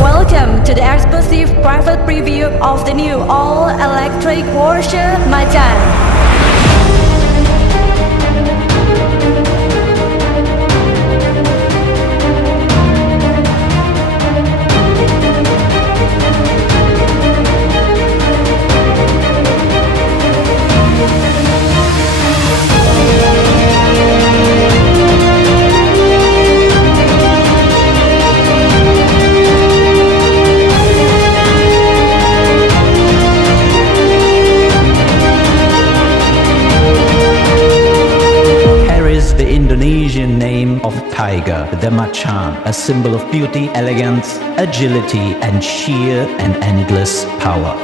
Welcome to the exclusive private preview of the new all-electric Porsche Macan. The Indonesian name of tiger, the Macan, a symbol of beauty, elegance, agility, and sheer and endless power.